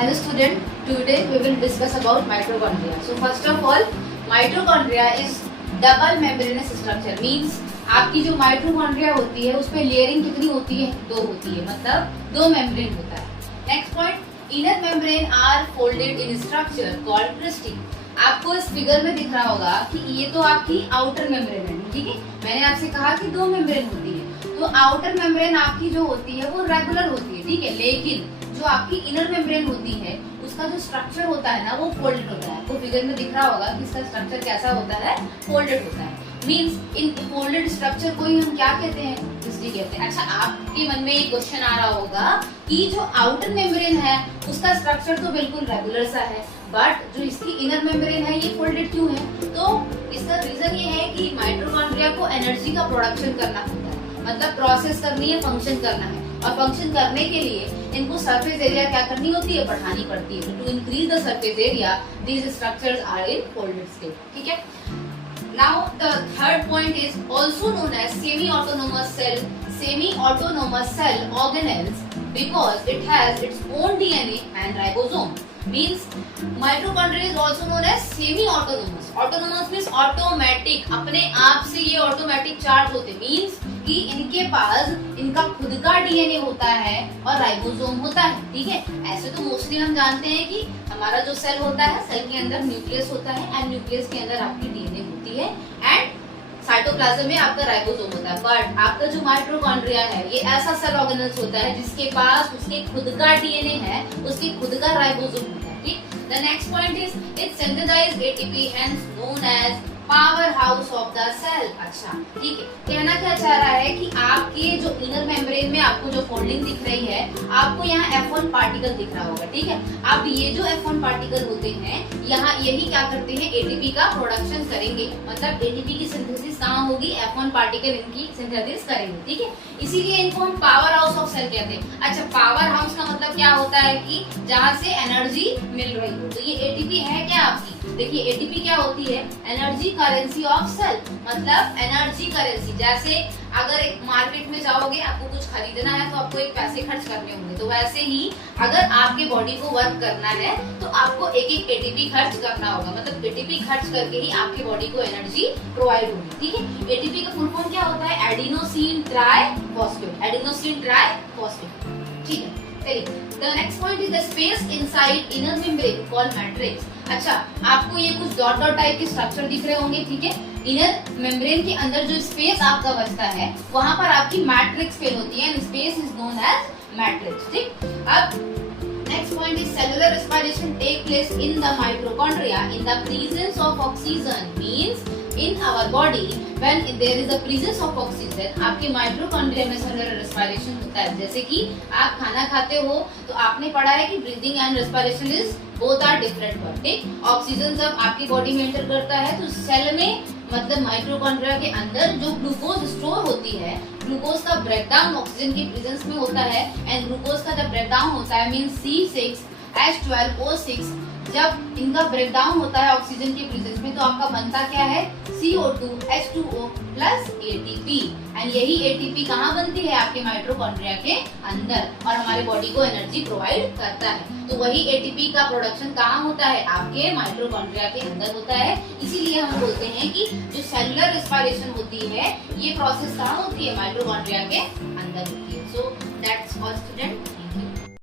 Hello student, today we will discuss about mitochondria. So first of all, mitochondria is double membranous structure. Means आपकी जो mitochondria होती है उसपे layering कितनी होती है? दो होती है, मतलब दो मेम्ब्रेन होता है. Next point, inner membrane are folded in structure called cristae. आपको इस फिगर में दिख रहा होगा कि ये तो आपकी आउटर मेम्ब्रेन है, ठीक है. मैंने आपसे कहा कि दो मेम्ब्रेन होती है, तो आउटर मेम्ब्रेन आपकी जो होती है वो रेगुलर होती है, ठीक है. लेकिन जो आपकी इनर मेम्ब्रेन होती है उसका जो स्ट्रक्चर होता है ना वो फोल्डेड होता है. आपको फिगर में दिख रहा होगा कि इसका स्ट्रक्चर कैसा होता है, फोल्डेड होता है. मींस इन फोल्डेड स्ट्रक्चर को ही हम क्या कहते हैं, क्रिस्टी कहते हैं. अच्छा, आपके मन में एक क्वेश्चन आ रहा होगा कि जो आउटर मेम्ब्रेन है उसका स्ट्रक्चर तो बिल्कुल रेगुलर सा है, बट जो इसकी इनर मेम्ब्रेन है ये फोल्डेड क्यों है? तो इसका रीजन ये है कि माइटोकॉन्ड्रिया को एनर्जी का प्रोडक्शन करना होता है, मतलब प्रोसेस करनी है, फंक्शन करना है. और फंक्शन करने के लिए इनको सरफेस एरिया क्या करनी होती है, बढ़ानी पड़ती है. To increase the surface area these structures are in folded state, ठीक है. Now the third point is also known as semi autonomous cell. Semi autonomous cell organelles because it has its own DNA and ribosome. Means mitochondria is also known as semi-autonomous. Autonomous means automatic, अपने आप से ये automatic charge होते. Means कि इनके पास इनका खुद का DNA होता है और राइबोसोम होता है, ठीक है. ऐसे तो मोस्टली हम जानते हैं कि हमारा जो सेल होता है, सेल के अंदर न्यूक्लियस होता है एंड न्यूक्लियस के अंदर आपकी DNA होती है एंड साइटोप्लाज्म में आपका राइबोसोम होता है. बट आपका जो माइटोकॉन्ड्रिया है ये ऐसा सेल ऑर्गेनल्स होता है जिसके पास उसके खुद का डीएनए है, उसके खुद का राइबोसोम होता है, ठीक. The next point is it synthesize ATP hence known as power house of the cell. अच्छा, ठीक है. कहना क्या चाह रहा है कि आपके जो इनर मेम्ब्रेन में आपको जो फोल्डिंग दिख रही है, आपको यहाँ F1 पार्टिकल दिख रहा होगा, ठीक है. अब ये जो F1 पार्टिकल होते हैं यहाँ यही क्या करते हैं, एटीपी का प्रोडक्शन करेंगे. मतलब एटीपी की सिंथेसिस कहाँ होगी, F1 पार्टिकल इनकी सिंथेसिस करेंगे, ठीक है. इसीलिए इनको हम पावर हाउस ऑफ सेल कहते हैं. अच्छा, पावर हाउस का मतलब क्या होता है कि जहाँ से एनर्जी मिल रही हो. तो ये एटीपी है क्या आपकी, देखिए एटीपी क्या होती है, एनर्जी करेंसी ऑफ सेल. मतलब एनर्जी करेंसी, जैसे अगर एक मार्केट में जाओगे, आपको कुछ खरीदना है तो आपको एक पैसे खर्च करने होंगे, तो वैसे ही अगर आपके बॉडी को वर्क करना है तो आपको एक एक एटीपी खर्च करना होगा. मतलब एटीपी खर्च करके ही आपकी बॉडी को एनर्जी प्रोवाइड होगी, ठीक है. एटीपी का फुल फॉर्म क्या होता है, एडिनोसिन ट्राइफॉस्फेट. एडिनोसिन ट्राइफॉस्फेट, ठीक है. The next point is the space inside inner membrane called matrix. अच्छा, आपको ये कुछ डॉट डॉट टाइप के स्ट्रक्चर दिख रहे होंगे, ठीक है. इनर मेम्ब्रेन के अंदर जो स्पेस आपका बचता है वहां पर आपकी मैट्रिक्स फेल होती है. Space is known as matrix, ठीक. अब next point is cellular respiration take place in the mitochondria in the presence of oxygen. Means in our body when there is a presence of oxygen, आपके mitochondria में cellular respiration होता है. जैसे कि आप खाना खाते हो तो आपने पढ़ा है कि breathing and respiration is both are different word, ठीक. ऑक्सीजन जब आपकी बॉडी में एंटर करता है तो सेल में, मतलब माइटोकॉन्ड्रिया के अंदर जो ग्लूकोज स्टोर होती है, ग्लूकोज का ब्रेकडाउन ऑक्सीजन की प्रेजेंस में होता है. एंड ग्लूकोज का जब ब्रेकडाउन होता है मींस C6H12O6, जब इनका ब्रेकडाउन होता है ऑक्सीजन के प्रेजेंस में तो आपका बनता क्या है, CO2H2O प्लस ATP. एंड यही ATP कहाँ बनती है, आपके माइटोकॉन्ड्रिया के अंदर, और हमारे बॉडी को एनर्जी प्रोवाइड करता है. तो वही ATP का प्रोडक्शन कहाँ होता है, आपके माइटोकॉन्ड्रिया के अंदर होता है. इसीलिए हम बोलते हैं कि जो सेलुलर रेस्पिरेशन होती है ये प्रोसेस कहाँ होती है, माइटोकॉन्ड्रिया के अंदर होती है. So that's all student.